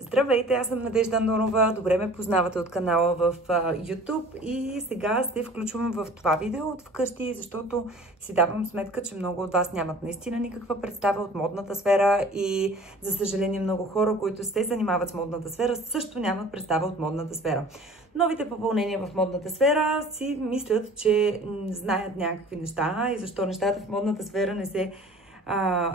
Здравейте, аз съм Надежда Андонова. Добре ме познавате от канала в YouTube и сега се включвам в това видео от вкъщи, защото си давам сметка, че много от вас нямат наистина никаква представа от модната сфера и за съжаление много хора, които се занимават с модната сфера, също нямат представа от модната сфера. Новите попълнения в модната сфера си мислят, че знаят някакви неща и защо нещата в модната сфера не се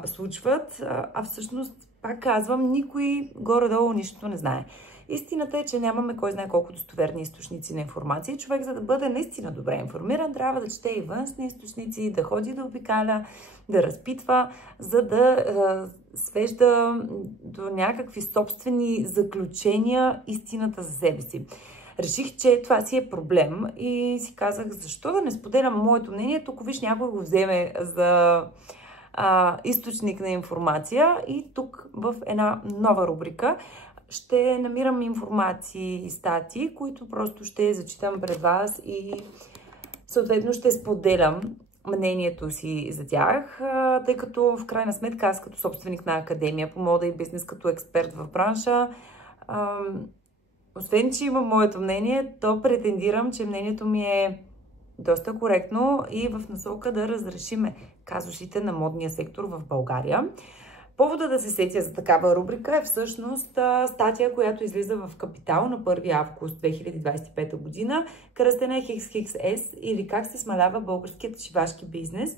случват, а всъщност, пак казвам, никой горе-долу нищо не знае. Истината е, че нямаме кой знае колко достоверни източници на информация. Човек, за да бъде наистина добре информиран, трябва да чете и външни източници, да ходи да обикаля, да разпитва, за да свежда до някакви собствени заключения истината за себе си. Реших, че това си е проблем и си казах, защо да не споделям моето мнение, тук виж някой го вземе за източник на информация и тук в една нова рубрика ще намирам информации и статии, които просто ще зачитам пред вас и съответно ще споделям мнението си за тях, тъй като в крайна сметка аз като собственик на академия по мода и бизнес, като експерт в бранша, освен че имам моето мнение, то претендирам, че мнението ми е доста коректно и в насока да разрешиме казусите на модния сектор в България. Повода да се сетя за такава рубрика е всъщност статия, която излиза в Капитал на 1 август 2025 година, кръстена е XXS или как се смалява българският шивашки бизнес.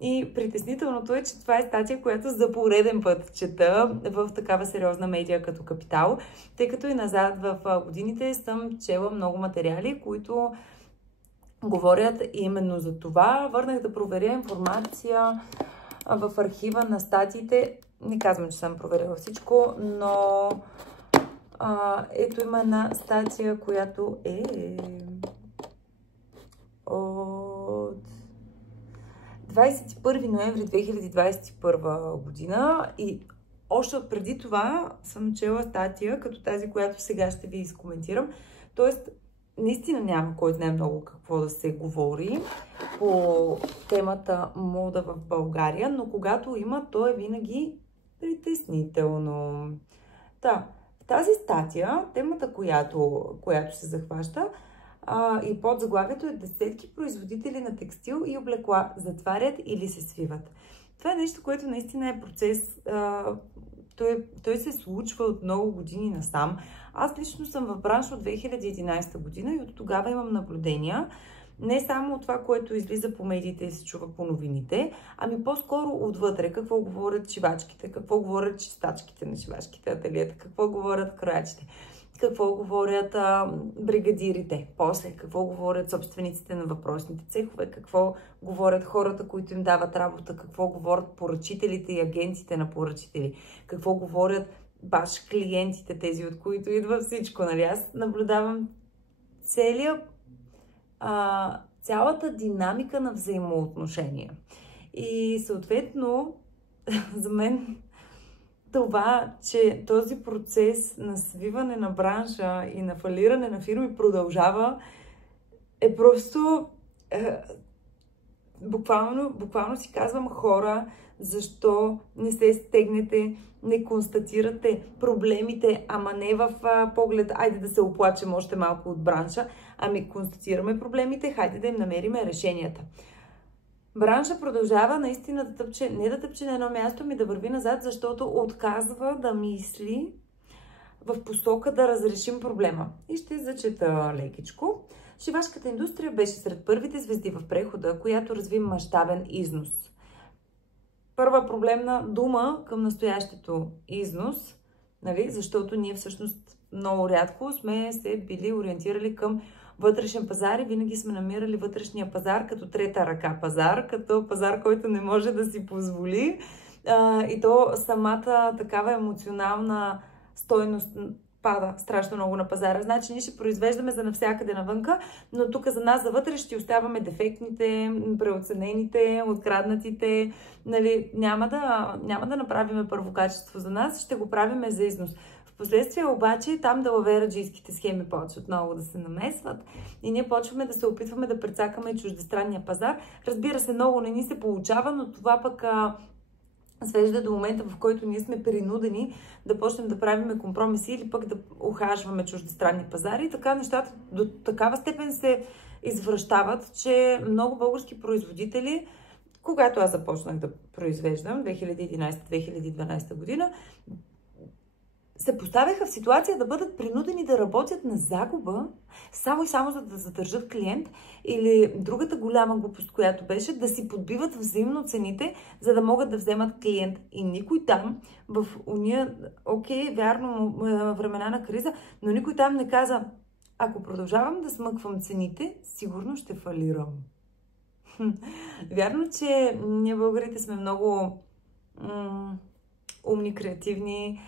И притеснителното е, че това е статия, която за пореден път чета в такава сериозна медия като Капитал, тъй като и назад в годините съм чела много материали, които говорят именно за това. Върнах да проверя информация в архива на статиите. Не казвам, че съм проверила всичко, но ето има една статия, която е от 21 ноември 2021 година и още от преди това съм чела статия, като тази, която сега ще ви изкоментирам. Тоест, наистина няма кой знае много какво да се говори по темата мода в България, но когато има, то е винаги притеснително. В тази статия, темата, която се захваща, и под заглавието е десетки производители на текстил и облекла затварят или се свиват. Това е нещо, което наистина е процес. Той се случва от много години насам. Аз лично съм в бранш от 2011 година и от тогава имам наблюдения. Не само от това, което излиза по медиите и се чува по новините, ами по-скоро отвътре. Какво говорят шивачките, какво говорят чистачките на шивашките ателиета, какво говорят краячите, какво говорят бригадирите, после какво говорят собствениците на въпросните цехове, какво говорят хората, които им дават работа, какво говорят поръчителите и агентите на поръчители, какво говорят баш клиентите, тези от които идва всичко. Нали? Аз наблюдавам цялата динамика на взаимоотношения. И съответно, за мен това, че този процес на свиване на бранша и на фалиране на фирми продължава, е просто буквално си казвам, хора, защо не се стегнете, не констатирате проблемите, ама не в поглед, айде да се оплачем още малко от бранша, ами констатираме проблемите, хайде да им намериме решенията. Бранша продължава наистина да тъпче, не да тъпче на едно място, ми да върви назад, защото отказва да мисли в посока да разрешим проблема. И ще зачета лекичко. Шивашката индустрия беше сред първите звезди в прехода, която разви мащабен износ. Първа проблемна дума към настоящето износ, нали? Защото ние всъщност много рядко сме се били ориентирали към вътрешен пазар и винаги сме намирали вътрешния пазар като трета ръка пазар, като пазар, който не може да си позволи. И то самата такава емоционална стойност пада страшно много на пазара. Значи ние ще произвеждаме за навсякъде навънка, но тук за нас, за вътре, ще оставаме дефектните, преоценените, откраднатите. Нали, няма да направим първо качество за нас, ще го правиме за износ. Впоследствие обаче там далавераджийските схеми почват много да се намесват и ние почваме да се опитваме да прецакаме чуждестранния пазар. Разбира се, много не ни се получава, но това пък свежда до момента, в който ние сме принудени да почнем да правим компромиси или пък да ухажваме чуждестранни пазари. И така нещата до такава степен се извращават, че много български производители, когато аз започнах да произвеждам 2011-2012 година, се поставяха в ситуация да бъдат принудени да работят на загуба, само и само за да задържат клиент, или другата голяма глупост, която беше да си подбиват взаимно цените, за да могат да вземат клиент. И никой там в уния, окей, вярно, времена на криза, но никой там не каза: ако продължавам да смъквам цените, сигурно ще фалирам. Вярно, че ние българите сме много умни, креативни,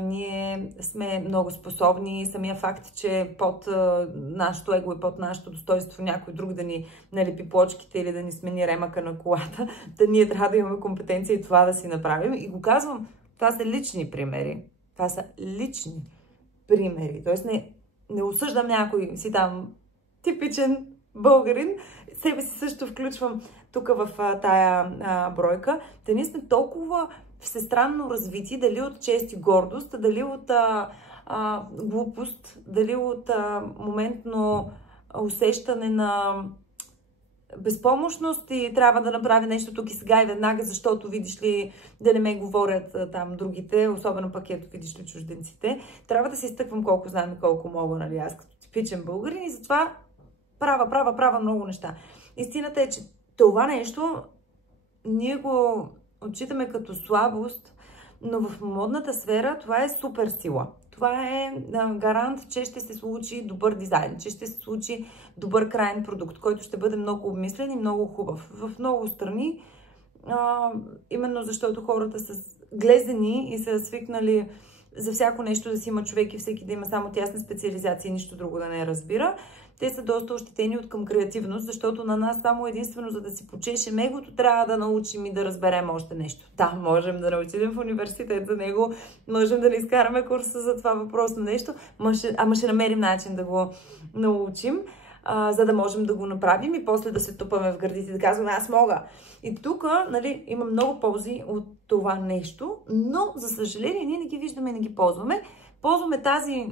ние сме много способни. Самия факт, че под нашето его и под нашето достоинство някой друг да ни налепи плочките или да ни смени ремъка на колата, да ние трябва да имаме компетенция и това да си направим. И го казвам, това са лични примери. Това са лични примери. Тоест не осъждам някой си там типичен българин. Себе си също включвам тук в тая бройка. Да ние сме толкова всестранно развити, дали от чест и гордост, дали от глупост, дали от моментно усещане на безпомощност и трябва да направя нещо тук и сега и веднага, защото, видиш ли, да не ме говорят там другите, особено пък ето, видиш ли, чужденците. Трябва да се изтъквам колко знам и колко мога, нали, аз като типичен българин, и затова правя много неща. Истината е, че това нещо ние го отчитаме като слабост, но в модната сфера това е супер сила. Това е гарант, че ще се случи добър дизайн, че ще се случи добър крайен продукт, който ще бъде много обмислен и много хубав. В много страни, именно защото хората са глезени и са свикнали за всяко нещо да си има човек и всеки да има само тясна специализация и нищо друго да не разбира, те са доста ощетени от към креативност, защото на нас само единствено, за да си почешем егото, трябва да научим и да разберем още нещо. Да, можем да научим в университет за него, можем да не изкараме курса за това въпрос на нещо, ама ще намерим начин да го научим, за да можем да го направим и после да се тупаме в гърдите и да казваме: аз мога. И тук, нали, има много ползи от това нещо, но за съжаление ние не ги виждаме и не ги ползваме. Ползваме тази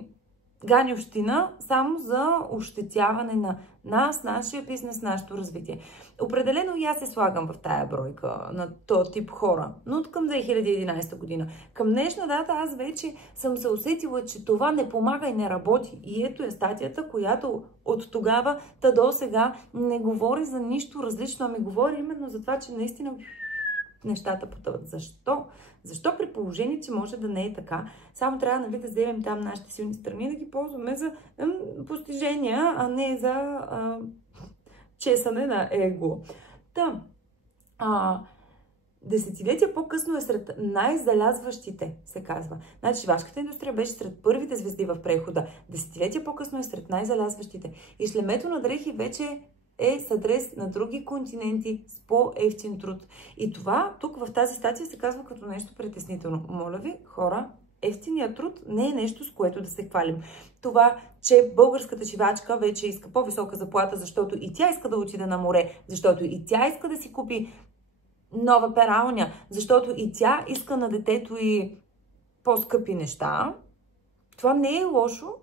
ганьовщина само за ощетяване на нас, нашия бизнес, нашето развитие. Определено и аз се слагам в тая бройка на този тип хора, но от към 2011 година. Към днешна дата аз вече съм се усетила, че това не помага и не работи. И ето е статията, която от тогава та до сега не говори за нищо различно, ами говори именно за това, че наистина нещата потъват. Защо? Защо при положение, че може да не е така? Само трябва, нали, да вземем там нашите силни страни и да ги ползваме за постижения, а не за чесане на его. Та, десетилетия по-късно е сред най-залязващите, се казва. Значи, шивашката индустрия беше сред първите звезди в прехода. Десетилетия по-късно е сред най-залязващите. И шлемето на дрехи вече е с адрес на други континенти с по-евтин труд. И това тук в тази статия се казва като нещо притеснително. Моля ви, хора, евтиният труд не е нещо, с което да се хвалим. Това, че българската шивачка вече иска по-висока заплата, защото и тя иска да отиде на море, защото и тя иска да си купи нова пералня, защото и тя иска на детето и по-скъпи неща. Това не е лошо.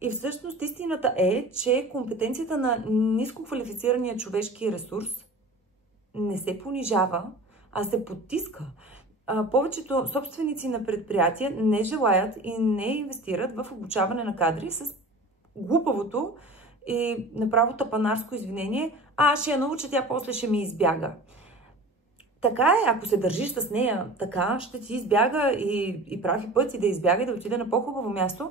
И всъщност истината е, че компетенцията на ниско квалифицирания човешки ресурс не се понижава, а се потиска. Повечето собственици на предприятия не желаят и не инвестират в обучаване на кадри с глупавото и направо тапанарско извинение: аз ще я науча, тя после ще ми избяга. Така е, ако се държиш с нея така, ще ти избяга и прави път и да избяга и да отиде на по-хубаво място.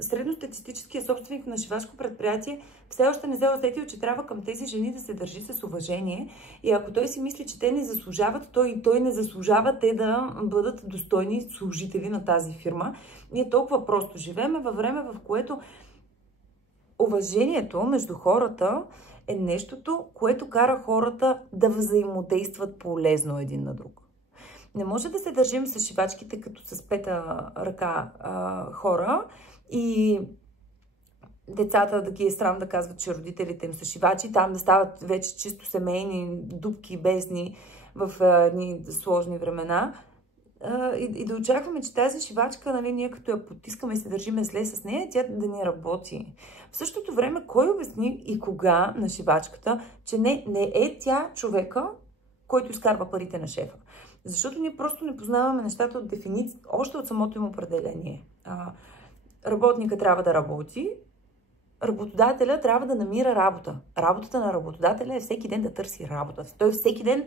Средностатистическият собственик на шивашко предприятие все още не се е усетил, че трябва към тези жени да се държи с уважение. И ако той си мисли, че те не заслужават, той не заслужава те да бъдат достойни служители на тази фирма. Ние толкова просто живеем във време, в което уважението между хората е нещото, което кара хората да взаимодействат полезно един на друг. Не може да се държим с шивачките като с пета ръка хора и децата да ги е срам да казват, че родителите им са шивачи, там да стават вече чисто семейни, дупки, бездни в едни сложни времена. И да очакваме, че тази шивачка, нали, ние като я потискаме и се държиме зле с нея, тя да не работи. В същото време, кой обясни и кога на шивачката, че не е тя човека, който изкарва парите на шефа? Защото ние просто не познаваме нещата от дефиниция, още от самото им определение. Работника трябва да работи, работодателя трябва да намира работа. Работата на работодателя е всеки ден да търси работа. Той всеки ден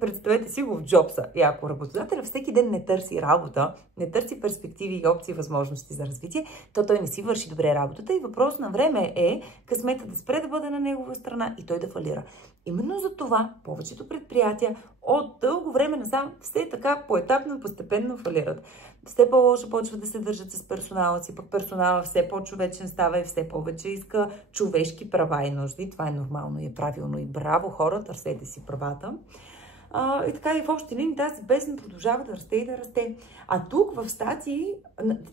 представете си го в Джобса. И ако работодателя всеки ден не търси работа, не търси перспективи и опции, възможности за развитие, то той не си върши добре работата и въпрос на време е късмета да спре да бъде на негова страна и той да фалира. Именно за това повечето предприятия от дълго време насам все така поетапно, постепенно фалират. Все по-лошо почват да се държат с персонала си, пък персонала все по-човечен става и все повече иска човешки права и нужди. Това е нормално и е правилно и браво хора, търсете си правата. И така и в общи линии тази песен продължава да расте и да расте. А тук в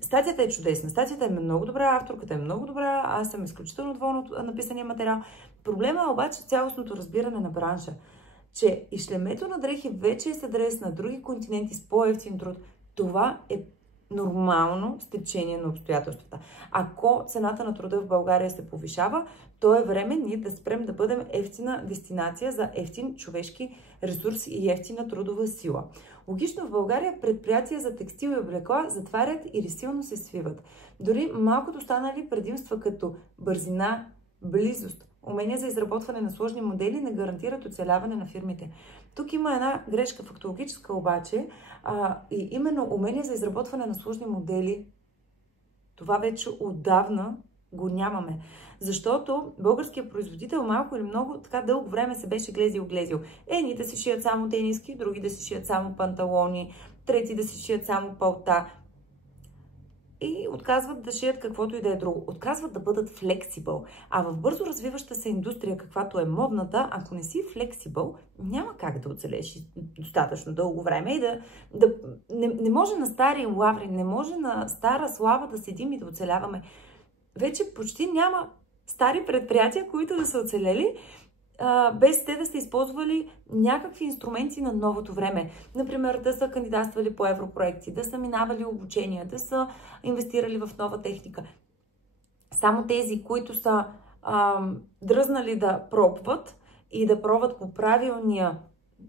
статията е чудесна. Статията е много добра, авторката е много добра, аз съм изключително доволна от написания материал. Проблема е обаче цялостното разбиране на бранша, че ишлемето на дрехи вече е с адрес на други континенти с по-евтин труд. Това е нормално стечение на обстоятелствата. Ако цената на труда в България се повишава, то е време ние да спрем да бъдем ефтина дестинация за ефтин човешки ресурс и ефтина трудова сила. Логично в България предприятия за текстил и облекла затварят или силно се свиват. Дори малкото останали предимства като бързина, близост, умения за изработване на сложни модели не гарантират оцеляване на фирмите. Тук има една грешка фактологическа обаче и именно умения за изработване на сложни модели, това вече отдавна го нямаме. Защото българският производител малко или много така дълго време се беше глезил. Едни да си шият само тениски, други да си шият само панталони, трети да си шият само палта. И отказват да шият каквото и да е друго. Отказват да бъдат флексибъл. А в бързо развиваща се индустрия, каквато е модната, ако не си флексибъл, няма как да оцелеш достатъчно дълго време и не може на стари лаври, не може на стара слава да седим и да оцеляваме. Вече почти няма стари предприятия, които да са оцелели, без те да са използвали някакви инструменти на новото време. Например, да са кандидатствали по европроекти, да са минавали обучения, да са инвестирали в нова техника. Само тези, които са дръзнали да пробват и да пробват по правилния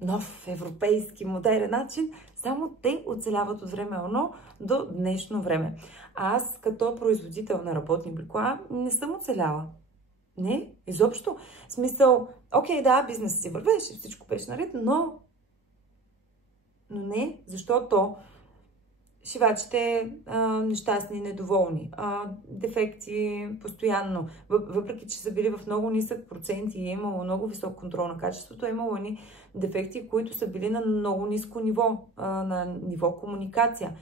нов европейски модерен начин, само те оцеляват от време оно до днешно време. Аз като производител на работни облекла не съм оцеляла. Не, изобщо. В смисъл, окей, да, бизнесът си вървеше, всичко беше наред, но не, защото шивачите нещастни, недоволни, дефекти постоянно, въпреки че са били в много нисък процент и е имало много висок контрол на качеството, е имало едни дефекти, които са били на много ниско ниво, на ниво комуникация.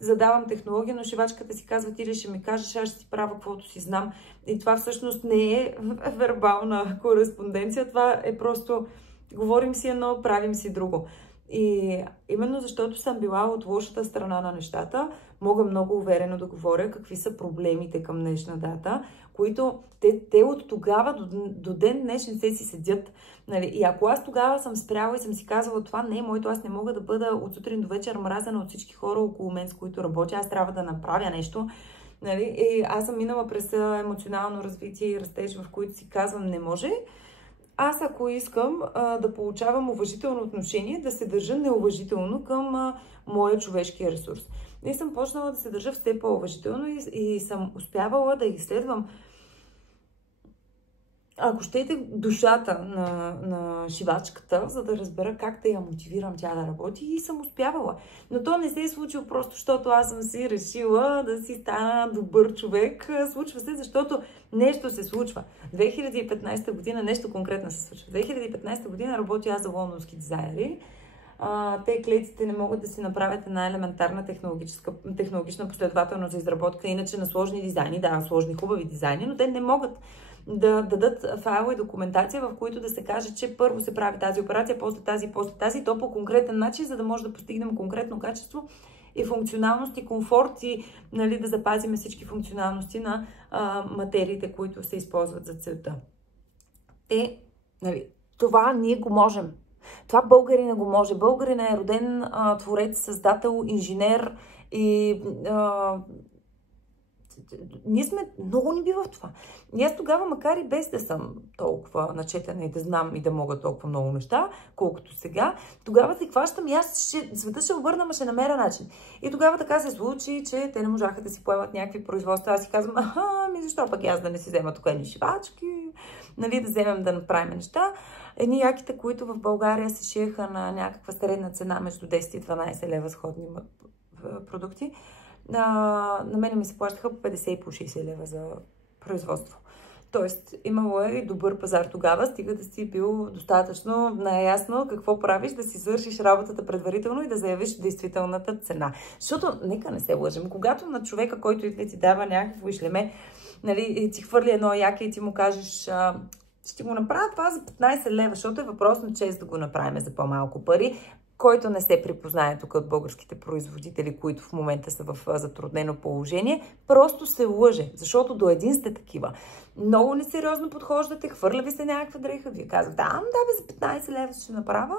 Задавам технология, но шивачката си казва, ти ли ще ми кажеш, аз ще си правя каквото си знам. И това всъщност не е вербална кореспонденция, това е просто говорим си едно, правим си друго. И именно защото съм била от лошата страна на нещата, мога много уверено да говоря какви са проблемите към днешна дата, които те от тогава до ден днешен се си седят. Нали? И ако аз тогава съм спряла и съм си казала, това не е моето, аз не мога да бъда от сутрин до вечер мразена от всички хора около мен, с които работя, аз трябва да направя нещо. Нали? И аз съм минала през емоционално развитие и растеж, в които си казвам, не може. Аз ако искам да получавам уважително отношение, да се държа неуважително към моя човешкия ресурс. И съм почнала да се държа все по-уважително и съм успявала да изследвам, ако щете, душата на шивачката, за да разбера как да я мотивирам тя да работи, и съм успявала. Но то не се е случило просто, защото аз съм си решила да си стана добър човек. Случва се, защото нещо се случва. 2015 година нещо конкретно се случва. 2015 година работя аз за лондонски дизайнери. Те клетите не могат да си направят една елементарна технологична последователност за изработка, иначе на сложни дизайни, да, сложни, хубави дизайни, но те не могат да дадат файла и документация, в които да се каже, че първо се прави тази операция, после тази, то по конкретен начин, за да може да постигнем конкретно качество и функционалност и комфорт и нали, да запазим всички функционалности на материите, които се използват за целта. Нали, това ние го можем. Това българина го може. Българина е роден творец, създател, инженер и ние сме, много ни бива в това. И аз тогава, макар и без да съм толкова начетена и да знам и да мога толкова много неща, колкото сега, тогава се хващам и света ще обърна, ма ще намеря начин. И тогава така се случи, че те не можаха да си поемат някакви производства. Аз си казвам, защо пък аз да не си взема тук едни шивачки, нали, да вземем да направим неща. Едни яките, които в България се шиеха на някаква средна цена между 10 и 12 лева сходни продукти. На мене ми се плащаха по 50 и по 60 лева за производство. Тоест, имало е и добър пазар тогава, стига да си бил достатъчно наясно какво правиш, да си свършиш работата предварително и да заявиш действителната цена. Защото, нека не се лъжим, когато на човека, който идва и ти дава някакво ишлеме, нали, и ти хвърли едно яке и ти му кажеш, ще го направя това за 15 лева, защото е въпрос на чест да го направим за по-малко пари, който не се припознае тук от българските производители, които в момента са в затруднено положение, просто се лъже, защото до един сте такива. Много несериозно подхождате, хвърля ви се някаква дреха, вие казвате, да бе, за 15 лева ще направя,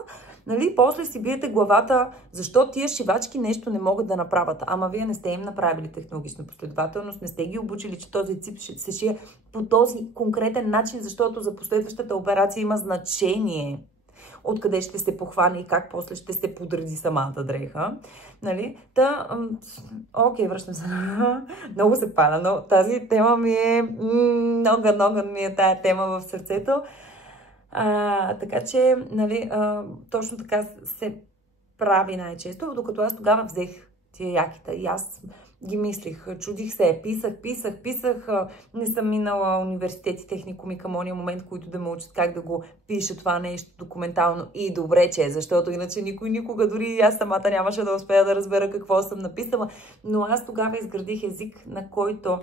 нали, после си биете главата, защо тия шивачки нещо не могат да направят. Ама вие не сте им направили технологична последователност, не сте ги обучили, че този цип се шие по този конкретен начин, защото за последващата операция има значение откъде ще се похване и как после ще се подреди самата дреха. Нали? Окей, връщам се. Много се паля, но тази тема ми е много ми е тая тема в сърцето. Така че, нали, точно така се прави най-често, докато аз тогава взех тия яките и аз ги мислих, чудих се, писах, не съм минала университет и техникуми към ония момент, които да ме учат как да го пиша това нещо документално и добре, че защото иначе никой никога, дори аз самата нямаше да успея да разбера какво съм написала, но аз тогава изградих език, на който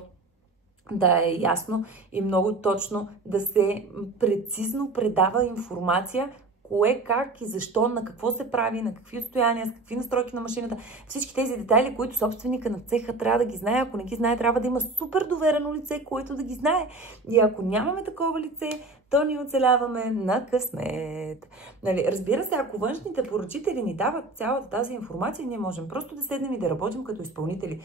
да е ясно и много точно да се прецизно предава информация, кое, как и защо, на какво се прави, на какви отстояния, с какви настройки на машината. Всички тези детайли, които собственика на цеха трябва да ги знае. Ако не ги знае, трябва да има супер доверено лице, което да ги знае. И ако нямаме такова лице, то ни оцеляваме на късмет. Нали, разбира се, ако външните поръчители ни дават цялата тази информация, ние можем просто да седнем и да работим като изпълнители,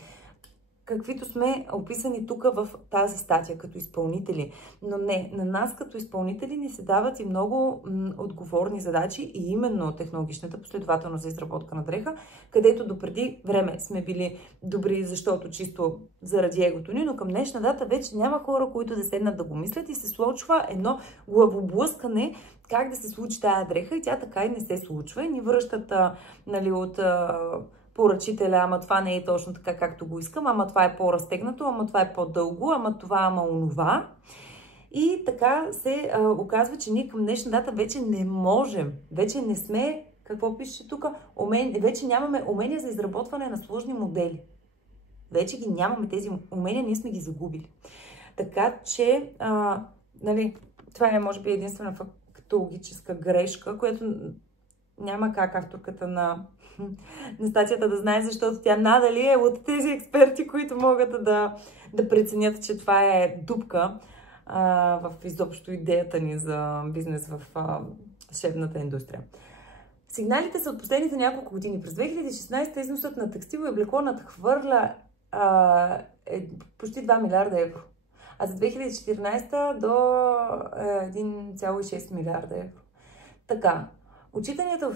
каквито сме описани тук в тази статия като изпълнители. Но не, на нас като изпълнители ни се дават и много отговорни задачи и именно технологичната последователност за изработка на дреха, където допреди време сме били добри, защото чисто заради егото ни, но към днешна дата вече няма хора, които да седнат да го мислят и се случва едно главоблъскане как да се случи тая дреха и тя така и не се случва и ни връщат нали, от поръчителя, ама това не е точно така, както го искам, ама това е по-разтегнато, ама това е по-дълго, ама това, ама онова. И така се оказва, че ние към днешна дата вече не можем, вече не сме, какво пише тук, вече нямаме умения за изработване на сложни модели. Вече ги нямаме тези умения, ние сме ги загубили. Така че, нали, това е може би единствена фактологическа грешка, която няма как авторката на статията да знае, защото тя надали е от тези експерти, които могат да преценят, че това е дупка в изобщо идеята ни за бизнес в шевната индустрия. Сигналите са от последните няколко години. През 2016 износът на текстил и облекло надхвърля почти 2 милиарда евро. А за 2014 до 1,6 милиарда евро. Така, отчитанията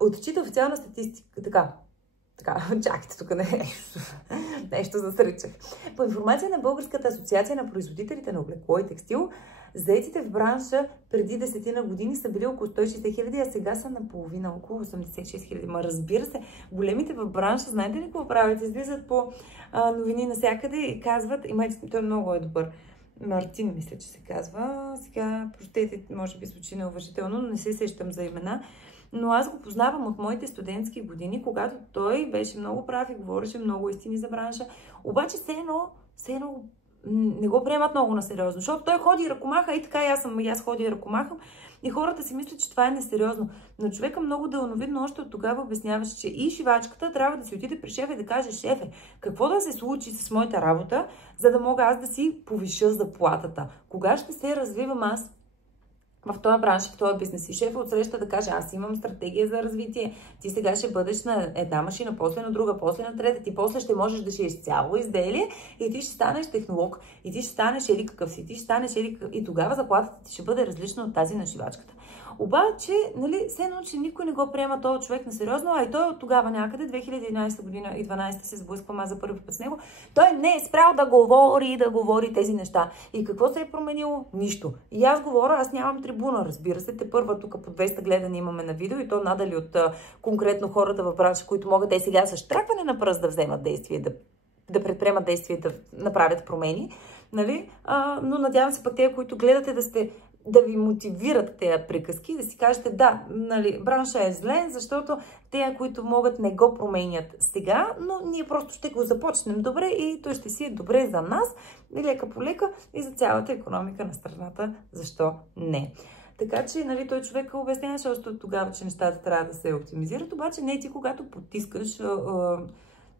отчита официална статистика. Така, чакайте, тук нещо засричах. По информация на Българската асоциация на производителите на облекло и текстил, заетите в бранша преди 10 години са били около 160 хиляди, а сега са наполовина, около 86 хиляди. Ма разбира се, големите в бранша, знаете ли какво правят? Излизат по новини навсякъде и казват, той много е добър. Мартин, мисля, че се казва. Сега, простете, може би звучи неуважително, но не се сещам за имена. Но аз го познавам от моите студентски години, когато той беше много прав и говореше много истини за бранша. Обаче все едно не го приемат много на сериозно, защото той ходи и ръкомаха и така и аз ходя и ръкомахам и хората си мислят, че това е несериозно. Но човека много дълновидно още от тогава обясняваше, че и шивачката трябва да си отиде при шефа и да каже: шефе, какво да се случи с моята работа, за да мога аз да си повиша заплатата? Кога ще се развивам аз в този бранш, в този бизнес. И шефът отсреща да каже, аз имам стратегия за развитие, ти сега ще бъдеш на една машина, после на друга, после на трета, ти после ще можеш да шиеш цяло изделие и ти ще станеш технолог, и ти ще станеш ели какъв си, ти ще станеш ели какъв... И тогава заплатата ти ще бъде различна от тази на шивачката. Обаче, нали, все едно, че никой не го приема този човек на сериозно, а и той от тогава някъде, 2011 година и 2012 се сблъсквам аз за първи път с него, той не е спрял да говори тези неща. И какво се е променило? Нищо. И аз говоря, аз нямам трибуна, разбира се, те първа тук по 200 гледани имаме на видео и то надали от конкретно хората в бранша, които могат те сега с штракване на пръст да вземат действие, да предприемат действие, да направят промени, нали? Но надявам се пък тези, които гледате да ви мотивират тези приказки, да си кажете, да, нали, бранша е зле, защото тези, които могат, не го променят сега, но ние просто ще го започнем добре и той ще си е добре за нас, и лека по лека, и за цялата икономика на страната, защо не. Така че, нали, той човек обясняваше още от тогава, че нещата трябва да се оптимизират, обаче не ти, когато потискаш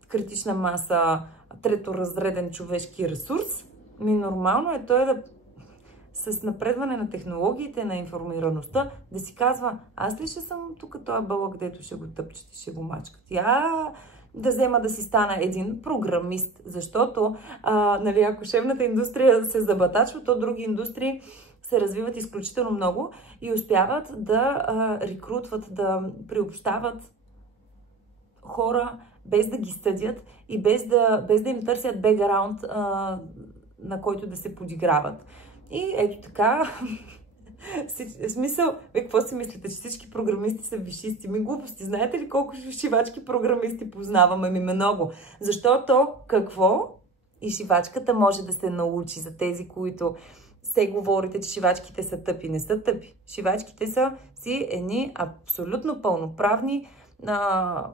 критична маса, треторазреден човешки ресурс, нормално е той да с напредване на технологиите, на информираността, да си казва, аз ли ще съм тук този бълък, дето ще го тъпчат и ще го мачкат. Да взема да си стана един програмист, защото нали, ако шевната индустрия се забатачва, то други индустрии се развиват изключително много и успяват да рекрутват, да приобщават хора без да ги съдят и без да им търсят бекграунд, на който да се подиграват. И ето така, в смисъл, какво си мислите, че всички програмисти са висшисти? Ми глупости, знаете ли колко шивачки програмисти познаваме? Ми много. Защото какво? И шивачката може да се научи за тези, които се говорите, че шивачките са тъпи. Не са тъпи. Шивачките са си едни абсолютно пълноправни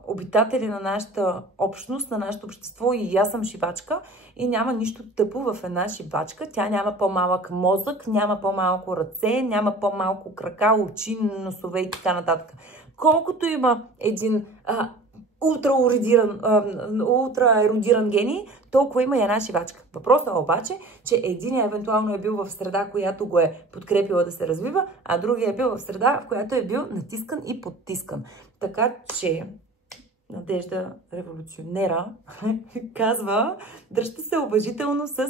обитатели на нашата общност, на нашето общество и аз съм шивачка и няма нищо тъпо в една шивачка. Тя няма по-малък мозък, няма по-малко ръце, няма по-малко крака, очи, носове и така нататък. Колкото има един ултра ерудиран гений, толкова има и една шивачка. Въпросът е обаче, че един евентуално е бил в среда, която го е подкрепила да се развива, а другия е бил в среда, в която е бил натискан и подтискан. Така че Надежда революционера казва, дръжте се уважително с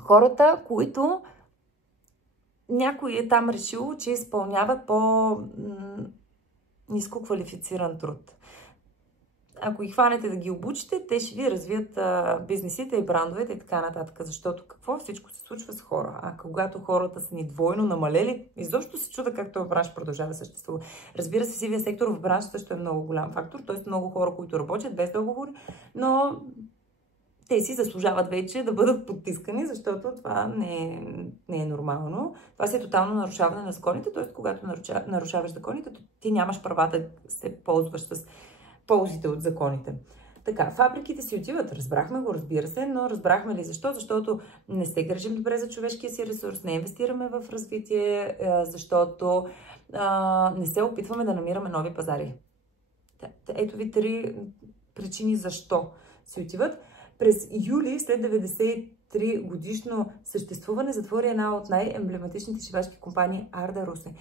хората, които някой е там решил, че изпълняват ниско квалифициран труд. Ако ги хванете да ги обучите, те ще ви развият бизнесите и брандовете и така нататък. Защото какво? Всичко се случва с хора. А когато хората са ни двойно намалели, изобщо се чуда как този бранш продължава да съществува. Разбира се, сивия сектор в бранша също е много голям фактор, т.е. много хора, които работят без договори, но те си заслужават вече да бъдат потискани, защото това не е нормално. Това си е тотално нарушаване на законите, т.е. когато нарушаваш законите, ти нямаш правата да се ползваш с ползите от законите. Така, фабриките си отиват, разбрахме го, разбира се, но разбрахме ли защо? Защото не се грижим добре за човешкия си ресурс, не инвестираме в развитие, защото не се опитваме да намираме нови пазари. Ето ви 3 причини защо си отиват. През юли, след 93 годишно съществуване, затвори една от най-емблематичните шивачки компании Арда Русе.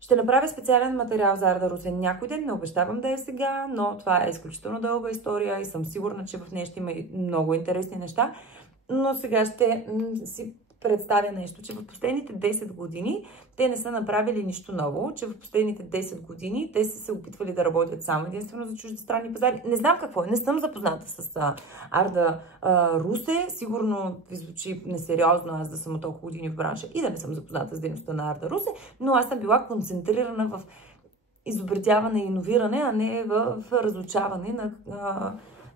Ще направя специален материал за Арда Русе някой ден, не обещавам да е сега, но това е изключително дълга история и съм сигурна, че в нея ще има и много интересни неща. Но сега ще си представя нещо, че в последните 10 години те не са направили нищо ново, че в последните 10 години те са се опитвали да работят само единствено за чуждестранни пазари. Не знам какво е, не съм запозната с Арда Русе, сигурно ви звучи несериозно аз да съм от толкова години в бранша и да не съм запозната с дейността на Арда Русе, но аз съм била концентрирана в изобретяване и иновиране, а не в разучаване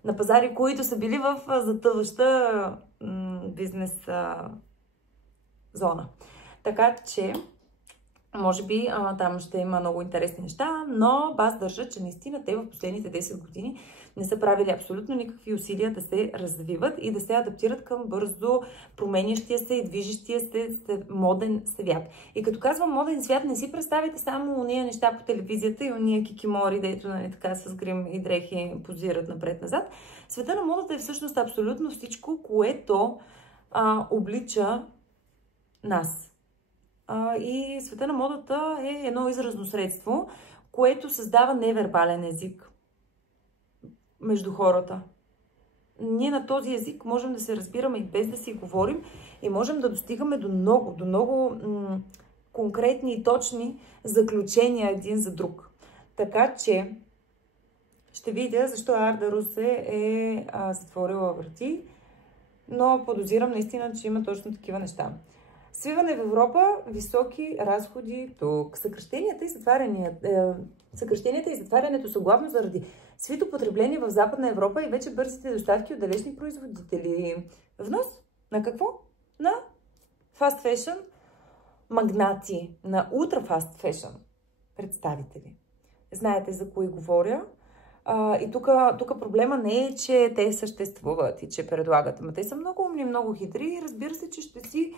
на пазари, които са били в затъваща бизнес зона. Така че, може би там ще има много интересни неща, но аз държа, че наистина те в последните 10 години не са правили абсолютно никакви усилия да се развиват и да се адаптират към бързо променящия се и движещия се моден свят. И като казвам моден свят, не си представите само уния неща по телевизията и уния кикимори, дето така с грим и дрехи позират напред-назад. Света на модата е всъщност абсолютно всичко, което облича нас. И света на модата е едно изразно средство, което създава невербален език между хората. Ние на този език можем да се разбираме и без да си говорим и можем да достигаме до много конкретни и точни заключения един за друг. Така че ще видя защо Арда Русе е затворила врати, но подозирам наистина, че има точно такива неща. Свиване в Европа, високи разходи тук. Съкръщенията и затварянето са главно заради свито потребление в Западна Европа и вече бързите доставки от далечни производители. Внос? На какво? На fast fashion магнати, на ултра fast fashion представители. Знаете за кои говоря? И тук проблема не е, че те съществуват и че предлагат. Ама те са много умни, много хитри и разбира се, че ще си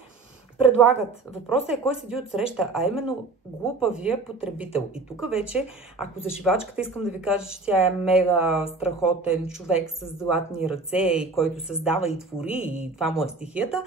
предлагат. Въпросът е кой седи от среща, а именно глупавия потребител. И тук вече, ако за шивачката искам да ви кажа, че тя е мега страхотен човек с златни ръце и който създава и твори и това му е стихията,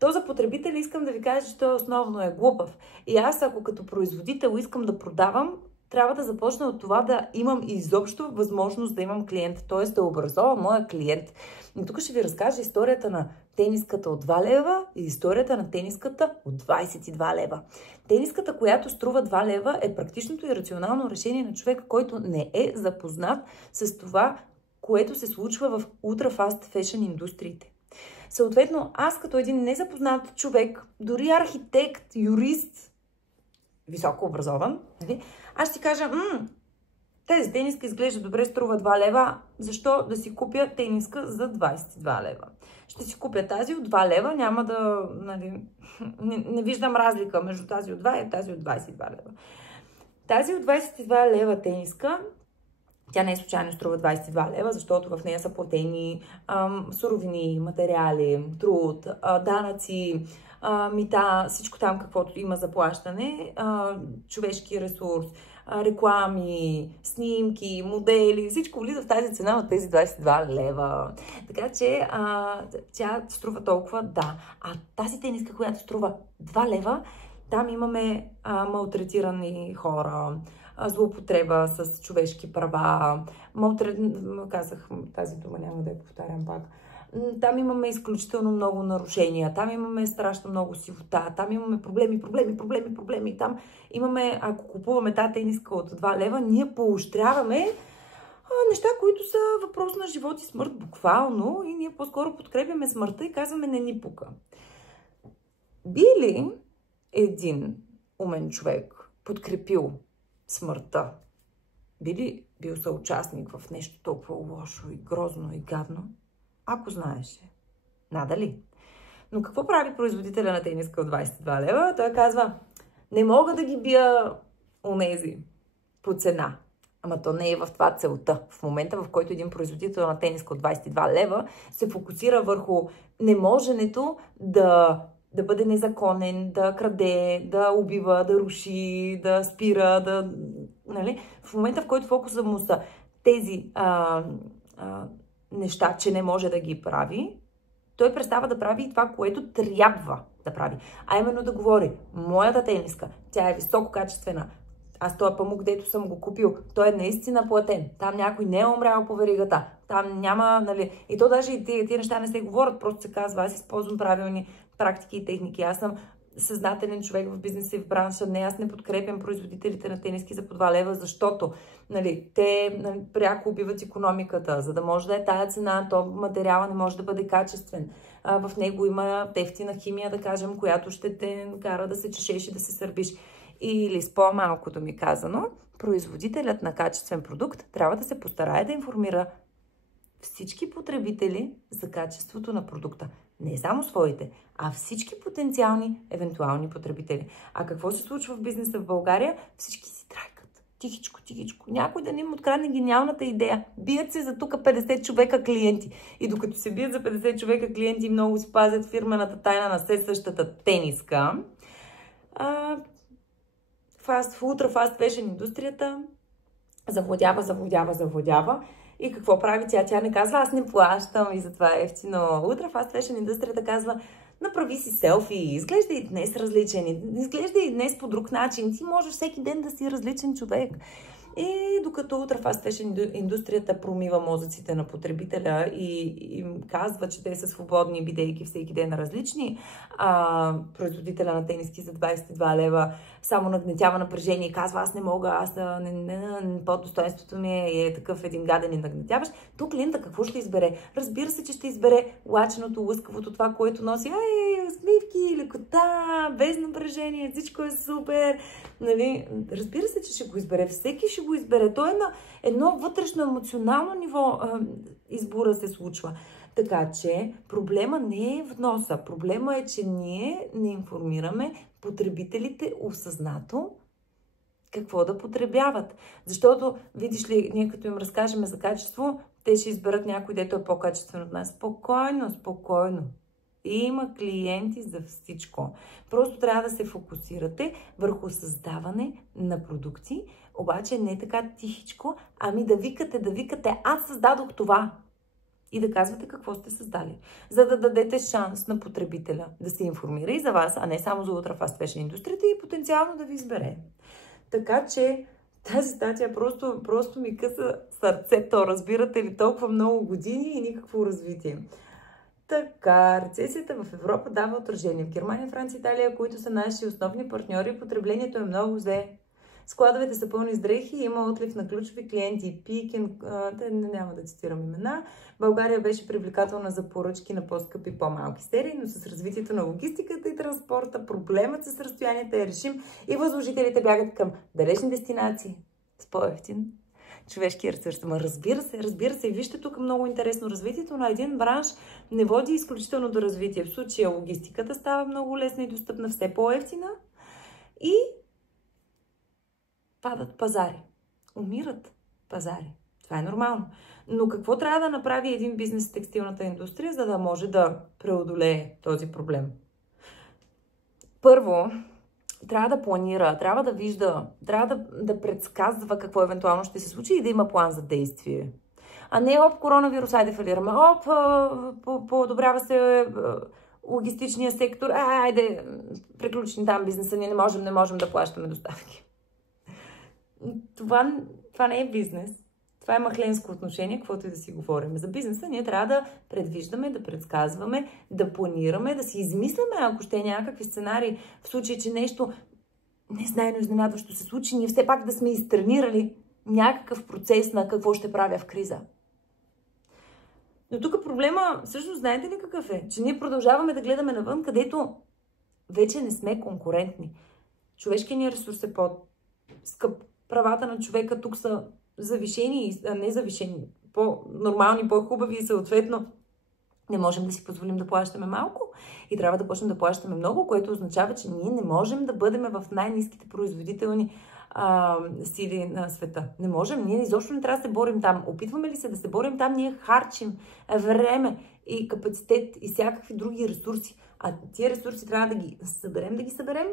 то за потребителя искам да ви кажа, че той основно е глупав. И аз, ако като производител искам да продавам, трябва да започна от това да имам изобщо възможност да имам клиент, т.е. да образовам моя клиент. И тук ще ви разкажа историята на тениската от 2 лева и историята на тениската от 22 лева. Тениската, която струва 2 лева, е практичното и рационално решение на човека, който не е запознат с това, което се случва в ултрафаст фешън индустриите. Съответно, аз като един незапознат човек, дори архитект, юрист, високо образован, аз ще кажа, тези тениска изглежда добре, струва 2 лева, защо да си купя тениска за 22 лева? Ще си купя тази от 2 лева, няма да, не виждам разлика между тази от 2 и тази от 22 лева. Тази от 22 лева тениска, тя не е случайно струва 22 лева, защото в нея са платени суровини, материали, труд, данъци, мита, всичко там каквото има за плащане, човешки ресурс, реклами, снимки, модели, всичко влиза в тази цена от тези 22 лева. Така че тя струва толкова, да. А тази тениска, която струва 2 лева, там имаме малтретирани хора, злоупотреба с човешки права, казах тази дума, няма да я повтарям пак. Там имаме изключително много нарушения, там имаме страшно много сивота, там имаме проблеми. Там имаме, ако купуваме тази тениска от 2 лева, ние поощряваме неща, които са въпрос на живот и смърт буквално и ние по-скоро подкрепяме смъртта и казваме не ни пука. Би ли един умен човек подкрепил смъртта? Би ли бил съучастник в нещо толкова лошо и грозно и гадно? Ако знаеше. Надали. Но какво прави производителя на тениска от 22 лева? Той казва, не мога да ги бия онези по цена. Ама то не е в това целта. В момента, в който един производител на тениска от 22 лева се фокусира върху неможенето да бъде незаконен, да краде, да убива, да руши, да спира, нали? В момента, в който фокуса му са тези неща, че не може да ги прави, той престава да прави и това, което трябва да прави. А именно да говори, моята тениска, тя е висококачествена, аз този памук, дето съм го купил, той е наистина платен. Там някой не е умрял по веригата. Там няма, нали... И то даже и тия неща не се говорят, просто се казва, аз използвам правилни практики и техники. Аз съм съзнателен човек в бизнеса и в бранша. Не, аз не подкрепям производителите на тениски за по 2 лева, защото те пряко убиват икономиката. За да може да е тая цена, то материала не може да бъде качествен. В него има ефтина химия, да кажем, която ще те кара да се чешеш и да се сърбиш. Или с по-малкото ми казано, производителят на качествен продукт трябва да се постарае да информира всички потребители за качеството на продукта. Не само своите, а всички потенциални, евентуални потребители. А какво се случва в бизнеса в България? Всички си трайкат. Тихичко. Някой да не им открадне гениалната идея. Бият се за тук 50 човека клиенти. И докато се бият за 50 човека клиенти, много си пазят фирмената тайна на все същата тениска. В ултрафаст фешън индустрията завладява. И какво прави тя? Тя не казва, аз не плащам и затова е ефтино. Ултрафаст фешън индустрията казва, Направи си селфи, изглежда и днес различен, изглежда и днес по друг начин. Ти можеш всеки ден да си различен човек. И докато Ultra Fast Fashion индустрията промива мозъците на потребителя и им казва, че те са свободни, бидейки всеки ден различни, производителя на тениски за 22 лева само нагнетява напрежение и казва, аз не мога, аз под достоинството ми е такъв един гаден и нагнетяващ, то клиента какво ще избере? Разбира се, че ще избере лаченото, лъскавото, това, което носи усмивки, лекота, без напрежение, всичко е супер. Нали? Разбира се, че ще го избере. Всеки ще го избере. То е на едно вътрешно емоционално ниво избора се случва. Така че проблема не е в носа. Проблема е, че ние не информираме потребителите осъзнато какво да потребяват. Защото, видиш ли, ние като им разкажем за качество, те ще изберат някой, дето е по-качествен от нас. Спокойно, спокойно. Има клиенти за всичко. Просто трябва да се фокусирате върху създаване на продукти, обаче не така тихичко, ами да викате, аз създадох това. И да казвате какво сте създали. За да дадете шанс на потребителя да се информира и за вас, а не само за Ultra Fast Fashion индустрията и потенциално да ви избере. Така че тази статия просто ми къса сърцето, разбирате ли, толкова много години и никакво развитие. Така, рецесията в Европа дава отражение. В Германия, Франция, Италия, които са наши основни партньори, потреблението е много зле. Складовете са пълни с дрехи, има отлив на ключови клиенти, Пикен, няма да цитирам имена. България беше привлекателна за поръчки на по-скъпи, по-малки серии, но с развитието на логистиката и транспорта, проблемът с разстоянията е решим и възложителите бягат към далечни дестинации с по-евтин човешки ресурс. Ма разбира се. Вижте тук много интересно. Развитието на един бранш не води изключително до развитие. В случая логистиката става много лесна и достъпна, все по-евтина и падат пазари. Умират пазари. Това е нормално. Но какво трябва да направи един бизнес в текстилната индустрия, за да може да преодолее този проблем? Първо, трябва да планира, трябва да вижда, трябва да предсказва какво евентуално ще се случи и да има план за действие. А не коронавирус, айде фалираме, подобрява се логистичния сектор, айде приключим там бизнеса, ние не можем да плащаме доставки. Това не е бизнес. Това е махленско отношение, каквото и да си говорим. За бизнеса ние трябва да предвиждаме, да предсказваме, да планираме, да си измисляме, ако ще е някакви сценарии, в случай, че нещо незнайно изненадващо се случи, ние все пак да сме изтренирали някакъв процес на какво ще правя в криза. Но тук проблема, всъщност знаете ли какъв е? Че ние продължаваме да гледаме навън, където вече не сме конкурентни. Човешкият ни ресурс е по-скъп. Правата на човека тук са завишени, а не завишени, по-нормални, по-хубави и съответно не можем да си позволим да плащаме малко и трябва да почнем да плащаме много, което означава, че ние не можем да бъдем в най-ниските производителни сили на света. Не можем, ние изобщо не трябва да се борим там. Опитваме ли се да се борим там, ние харчим време и капацитет и всякакви други ресурси. А тия ресурси трябва да ги съберем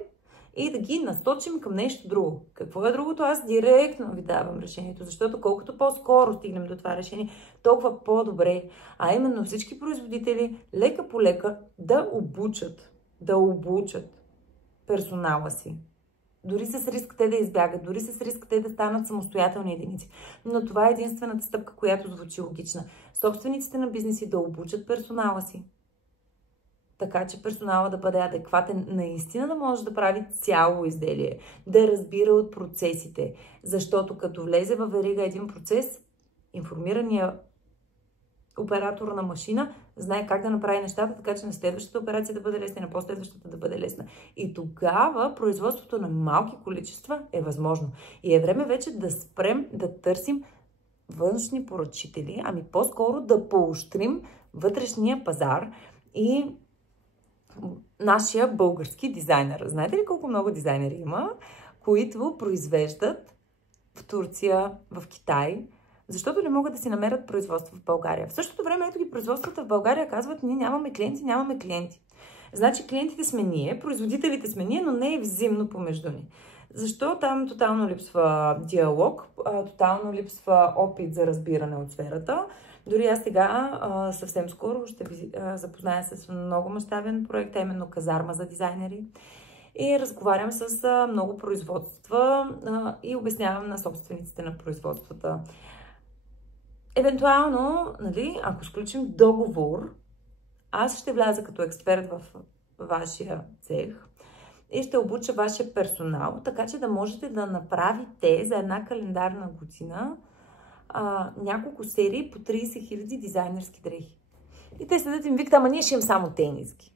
и да ги насочим към нещо друго. Какво е другото? Аз директно ви давам решението, защото колкото по-скоро стигнем до това решение, толкова по-добре. А именно всички производители лека по лека да обучат персонала си. Дори с риск те да избягат, дори с риск те да станат самостоятелни единици. Но това е единствената стъпка, която звучи логична. Собствениците на бизнеси да обучат персонала си. Така че персонала да бъде адекватен, наистина да може да прави цяло изделие, да разбира от процесите. Защото като влезе във верига един процес, информираният оператор на машина знае как да направи нещата, така че на следващата операция да бъде лесна и на последващата да бъде лесна. И тогава производството на малки количества е възможно. И е време вече да спрем да търсим външни поръчители, ами по-скоро да поощрим вътрешния пазар и нашия български дизайнер. Знаете ли колко много дизайнери има, които произвеждат в Турция, в Китай, защото не могат да си намерят производство в България. В същото време, ето ги производствата в България казват, ние нямаме клиенти. Значи клиентите сме ние, производителите сме ние, но не е взаимно помежду ни. Защо? Там тотално липсва диалог, тотално липсва опит за разбиране от сферата. Дори аз сега съвсем скоро ще ви запозная с много мащабен проект, а именно казарма за дизайнери. И разговарям с много производства и обяснявам на собствениците на производствата. Евентуално, нали, ако сключим договор, аз ще вляза като експерт в вашия цех и ще обуча вашия персонал, така че да можете да направите за една календарна година няколко серии по 30 000 дизайнерски дрехи. И те седят и ми викат, ама ние ще имам само тениски.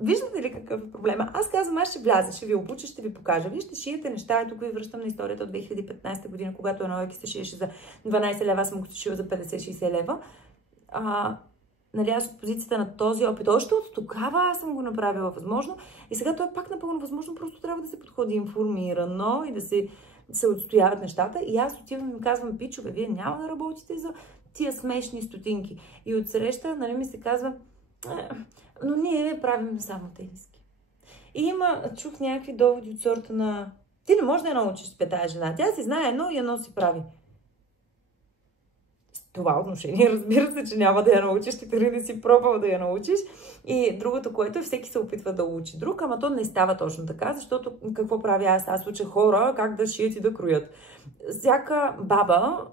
Виждате ли какъв е проблема? Аз казвам, аз ще вляза, ще ви обуча, ще ви покажа. Вие ще шиете неща. И тук ви връщам на историята от 2015 година, когато едно леки се шиеше за 12 лева, аз съм го шила за 50-60 лева. Нали, аз от позицията на този опит, още от тогава аз съм го направила възможно. И сега това е пак напълно възможно, просто трябва да се подходи информирано и да се отстояват нещата. И аз отивам и им казвам, пичове, вие няма да работите за тия смешни стотинки. И отсреща, нали, ми се казва, но ние правим само тениски. И чух някакви доводи от сорта на, ти не можеш да я научиш с тази жена, тя си знае едно и едно си прави. Това отношение, разбира се, че няма да я научиш, ти дори да си пробвал да я научиш. И другото, което е, всеки се опитва да учи друг, ама то не става точно така, защото какво правя аз? Аз уча хора как да шият и да кроят. Всяка баба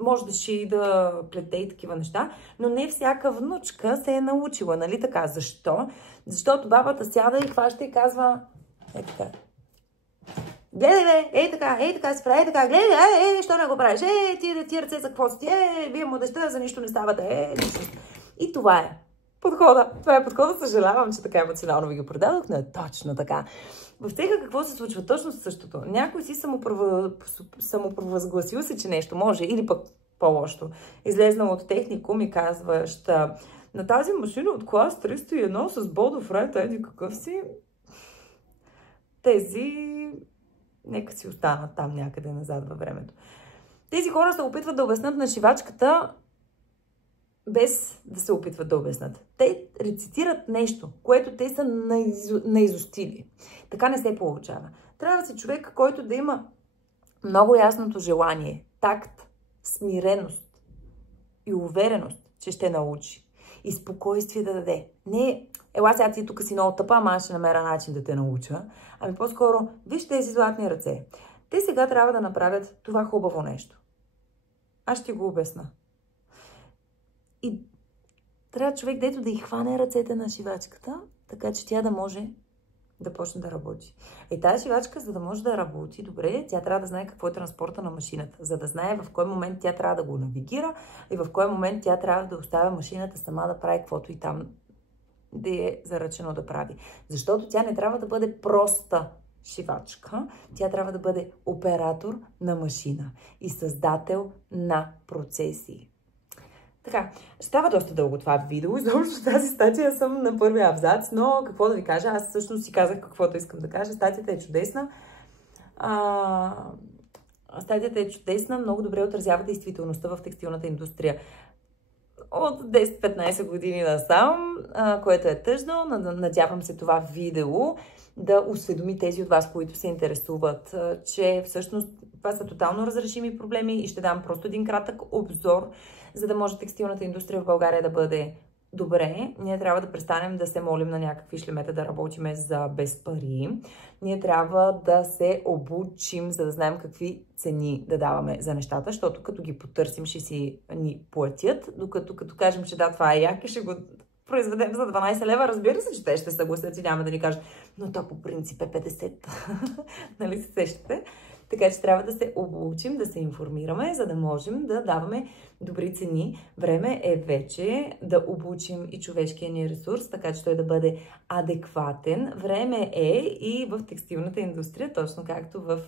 може да шие и да плете и такива неща, но не всяка внучка се е научила, нали така? Защо? Защото бабата сяда и хваща и казва, така. Гледай, бе, ей така се прави, така, гледай, що не го правиш, ти ръце за какво си, вие младежта за нищо не ставате, нищо. И това е подхода. Това е подхода, съжалявам, че така емоционално ви го продадох, но е точно така. В цеха какво се случва? Точно същото. Някой си самопровъзгласил се, че нещо може, или пък по-лошо. Излезнал от техникум и казваща, на тази машина от клас 301 с бодов ред, еди какъв си, тези нека си останат там някъде назад във времето. Тези хора се опитват да обяснат на шивачката, без да се опитват да обяснат. Те рецитират нещо, което те са наизустили. Така не се получава. Трябва да си човек, който да има много ясното желание, такт, смиреност и увереност, че ще научи. И спокойствие да даде. Не, ела сега ти тук си много тъпа, ама аз ще намеря начин да те науча. Ами по-скоро, виж тези златни ръце. Те сега трябва да направят това хубаво нещо. Аз ще го обясна. И трябва човек, дето да й хване ръцете на шивачката, така че тя да може да почне да работи. И тази шивачка, за да може да работи добре, тя трябва да знае какво е транспорта на машината, за да знае в кой момент тя трябва да го навигира и в кой момент тя трябва да оставя машината сама да прави каквото и там да е заръчено да прави. Защото тя не трябва да бъде проста шивачка, тя трябва да бъде оператор на машина и създател на процеси. Така, става доста дълго това видео. Изобщо тази статия съм на първия абзац, но какво да ви кажа, аз всъщност си казах каквото искам да кажа. Статията е чудесна. Статията е чудесна, много добре отразява действителността в текстилната индустрия. От 10-15 години насам, което е тъжно. Надявам се това видео да осведоми тези от вас, които се интересуват, че всъщност това са тотално разрешими проблеми и ще дам просто един кратък обзор, за да може текстилната индустрия в България да бъде добре. Ние трябва да престанем да се молим на някакви шлемета да работиме за без пари. Ние трябва да се обучим, за да знаем какви цени да даваме за нещата, защото като ги потърсим, ще си ни платят, докато като кажем, че да, това е яки, ще го произведем за 12 лева, разбира се, че те ще съгласят и няма да ни кажат, но то по принцип е 50. Нали се сещате? Така че трябва да се обучим, да се информираме, за да можем да даваме добри цени. Време е вече да обучим и човешкия ни ресурс, така че той да бъде адекватен. Време е и в текстилната индустрия, точно както в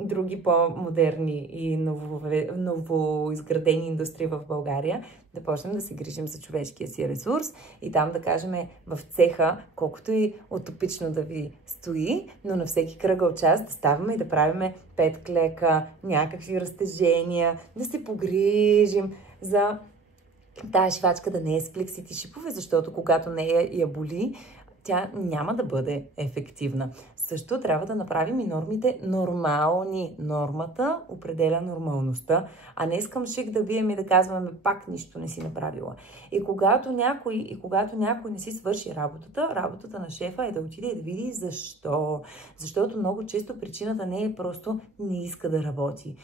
други по-модерни и новоизградени индустрии в България, да почнем да се грижим за човешкия си ресурс и там да кажем в цеха, колкото и утопично да ви стои, но на всеки кръгъл час да ставаме и да правиме 5 клека, някакви разтежения, да се погрижим за тази шивачка да не е с плексити шипове, защото когато нея я боли, тя няма да бъде ефективна. Също трябва да направим и нормите нормални. Нормата определя нормалността, а не искам шик да бием и да казваме пак нищо не си направила. И когато някой не си свърши работата на шефа е да отиде и да види защо. Защото много често причината не е просто не иска да работи.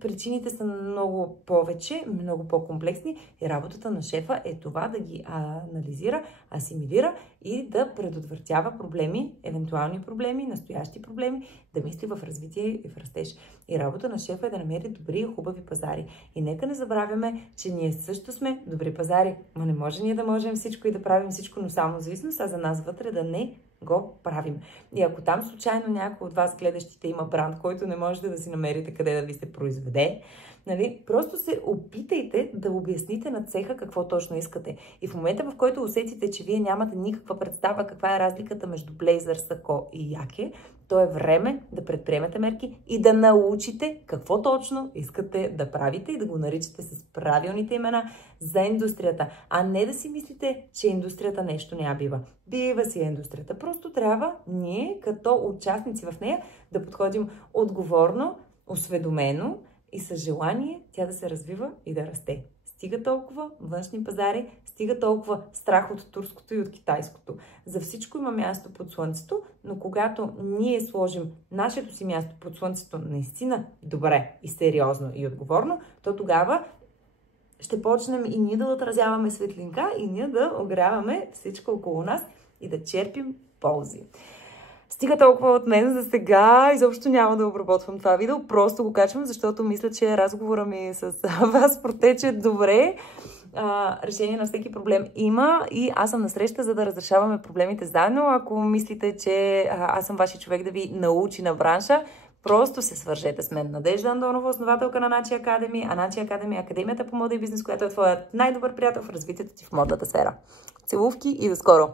Причините са много повече, много по-комплексни и работата на шефа е това да ги анализира, асимилира и да предотвратява проблеми, евентуални проблеми, настоящи проблеми, да мисли в развитие и в растеж. И работа на шефа е да намери добри и хубави пазари. И нека не забравяме, че ние също сме добри пазари. Ма не може ние да можем всичко и да правим всичко, но само за износ, а за нас вътре да не го правим. И ако там случайно някой от вас гледащите има бранд, който не можете да си намерите къде да ви се произведе, нали, просто се опитайте да обясните на цеха какво точно искате. И в момента, в който усетите, че вие нямате никаква представа каква е разликата между блейзър, сако и яке, то е време да предприемете мерки и да научите какво точно искате да правите и да го наричате с правилните имена за индустрията, а не да си мислите, че индустрията нещо не бива. Бива си индустрията. Просто трябва ние, като участници в нея, да подходим отговорно, осведомено и с желание тя да се развива и да расте. Стига толкова външни пазари, стига толкова страх от турското и от китайското. За всичко има място под слънцето, но когато ние сложим нашето си място под слънцето наистина добре и сериозно и отговорно, то тогава ще почнем и ние да отразяваме светлинка и ние да огряваме всичко около нас и да черпим ползи. Стига толкова от мен за сега. Изобщо няма да обработвам това видео. Просто го качвам, защото мисля, че разговора ми с вас протече добре. Решение на всеки проблем има и аз съм насреща, за да разрешаваме проблемите заедно. Ако мислите, че аз съм вашия човек да ви научи на бранша, просто се свържете с мен. Надежда Андонова, основателка на Начи Академи, а Начи Академи е академията по мода и бизнес, която е твоят най-добър приятел в развитието ти в модната сфера. Целувки и до скоро!